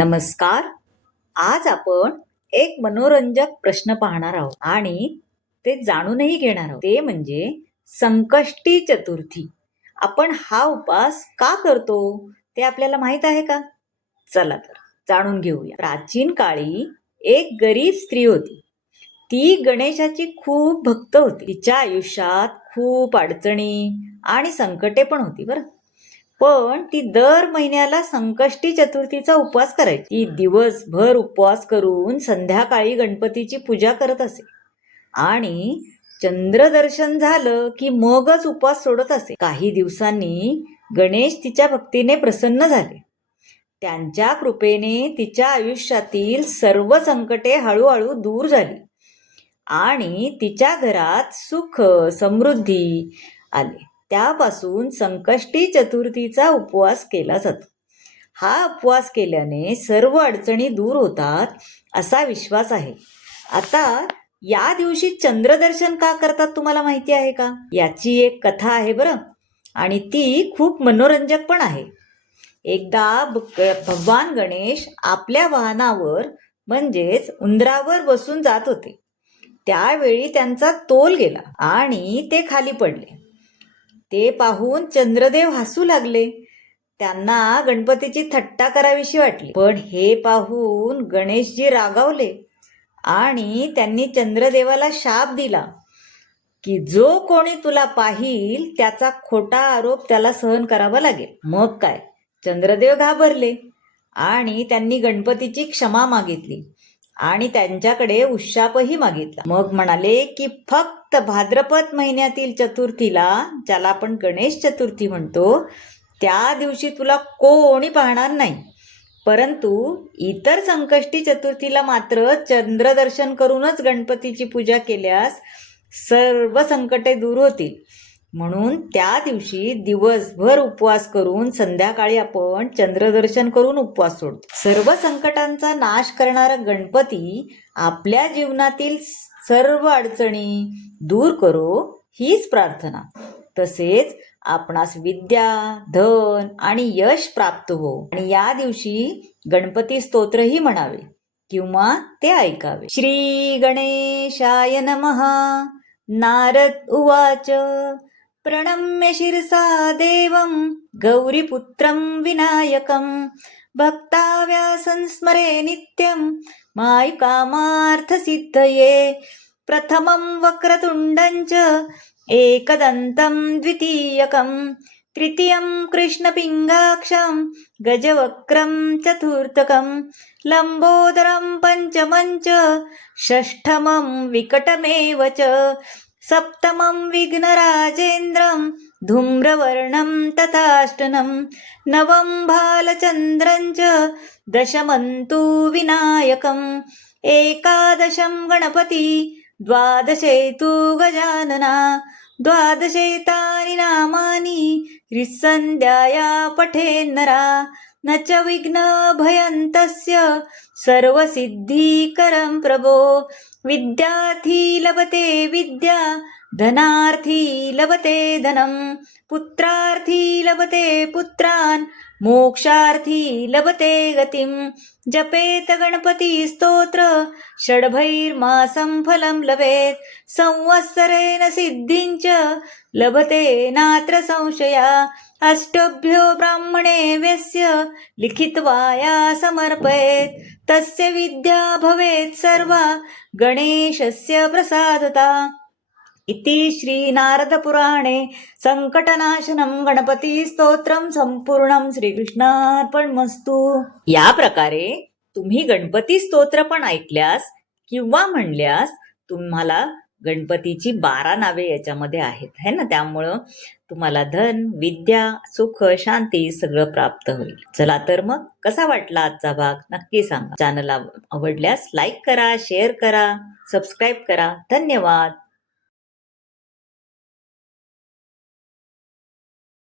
नमस्कार. आज आपण एक मनोरंजक प्रश्न पाहणार आहोत आणि ते जाणूनही घेणार आहोत. ते म्हणजे संकष्टी चतुर्थी. आपण हा उपवास का करतो ते आपल्याला माहित आहे का? चला तर जाणून घेऊया. प्राचीन काळी एक गरीब स्त्री होती. ती गणेशाची खूप भक्त होती. तिच्या आयुष्यात खूप अडचणी आणि संकटे पण होती बरं. पण ती दर महिन्याला संकष्टी चतुर्थीचा उपवास करायची. ती दिवसभर उपवास करून संध्याकाळी गणपतीची पूजा करत असे आणि चंद्रदर्शन झालं की मगच उपवास सोडत असे. काही दिवसांनी गणेश तिच्या भक्तीने प्रसन्न झाले. त्यांच्या कृपेने तिच्या आयुष्यातील सर्व संकटे हळूहळू दूर झाली आणि तिच्या घरात सुख समृद्धी आले. त्यापासून संकष्टी चतुर्थीचा उपवास केला जातो. हा उपवास केल्याने सर्व अडचणी दूर होतात असा विश्वास आहे. आता या दिवशी चंद्रदर्शन का करतात तुम्हाला माहिती आहे का? याची एक कथा आहे बरं, आणि ती खूप मनोरंजक पण आहे. एकदा भगवान गणेश आपल्या वाहनावर म्हणजेच उंदरावर बसून जात होते. त्यावेळी त्यांचा तोल गेला आणि ते खाली पडले. ते पाहून चंद्रदेव हसू लागले. त्यांना गणपतीची थट्टा करावीशी वाटली. पण हे पाहून गणेशजी रागावले आणि त्यांनी चंद्रदेवाला शाप दिला की जो कोणी तुला पाहिल त्याचा खोटा आरोप त्याला सहन करावा लागेल. मग काय, चंद्रदेव घाबरले आणि त्यांनी गणपतीची क्षमा मागितली आणि त्यांच्याकडे उशापही मागितला. मग म्हणाले की फक्त भाद्रपद महिन्यातील चतुर्थीला, ज्याला आपण गणेश चतुर्थी म्हणतो, त्या दिवशी तुला कोणी पाहणार नाही, परंतु इतर संकष्टी चतुर्थीला मात्र चंद्रदर्शन करूनच गणपतीची पूजा केल्यास सर्व संकटे दूर होतील. म्हणून त्या दिवशी दिवसभर उपवास करून संध्याकाळी आपण चंद्रदर्शन करून उपवास सोडतो. सर्व संकटांचा नाश करणारा गणपती आपल्या जीवनातील सर्व अडचणी दूर करो हीच प्रार्थना. तसेच आपणास विद्या, धन आणि यश प्राप्त हो. आणि या दिवशी गणपती स्तोत्रही म्हणावे किंवा ते ऐकावे. श्री गणेशाय नमः. नारद उवाच प्रणम्य शिरसा देवं गौरीपुत्रं विनायकं भक्ताव्यासं स्मरे नित्यं मायुकामार्थसिद्धये. प्रथमं वक्रतुण्डं च एकदन्तं द्वितीयकं तृतीयं कृष्णपिङ्गाक्षं गजवक्रं चतुर्थकं लम्बोदरं पंचमं च षष्ठमं विकटमेव च सप्तमं विघ्नराजेन्द्रं धूम्रवर्णं तथाष्टमं नवं भालचन्द्रं च दशमं तु विनायकम् एकादशं गणपति द्वादशे तु गजानना द्वादशेतानि नामानि त्रिसन्ध्याया पठेन्नरा न च विघ्नभयं सर्वसिद्धिकरं प्रभो. विद्यार्थी लभते विद्या धनार्थी लभते धनं पुत्रार्थी लभते पुत्रान् मोक्षार्थी लभते गतिं. जपेत गणपती स्तोत्र षड्भैर्मासं फलं लभेत् संवत्सरेण सिद्धिं च लभते नात्र संशया. अष्टभ्यो ब्राह्मणे व्यस्य लिखित्वा या समर्पयेत् तस्य विद्या भवेत् सर्वा गणेशस्य प्रसादता. इति श्री नारद पुराणे संकटनाशनं गणपती स्तोत्रम संपूर्णं. श्रीकृष्णार्पणमस्तु. या प्रकारे तुम्ही गणपती स्तोत्र पण ऐकल्यास किंवा म्हणल्यास तुम्हाला गणपतीची 12 नावे याच्यामध्ये आहेत है ना. त्यामुळं तुम्हाला धन, विद्या, सुख, शांती सगळं प्राप्त होईल. चला तर मग कसा वाटला आजचा भाग नक्की सांगा. चॅनल आवडल्यास लाईक करा, शेअर करा, सबस्क्राईब करा. धन्यवाद.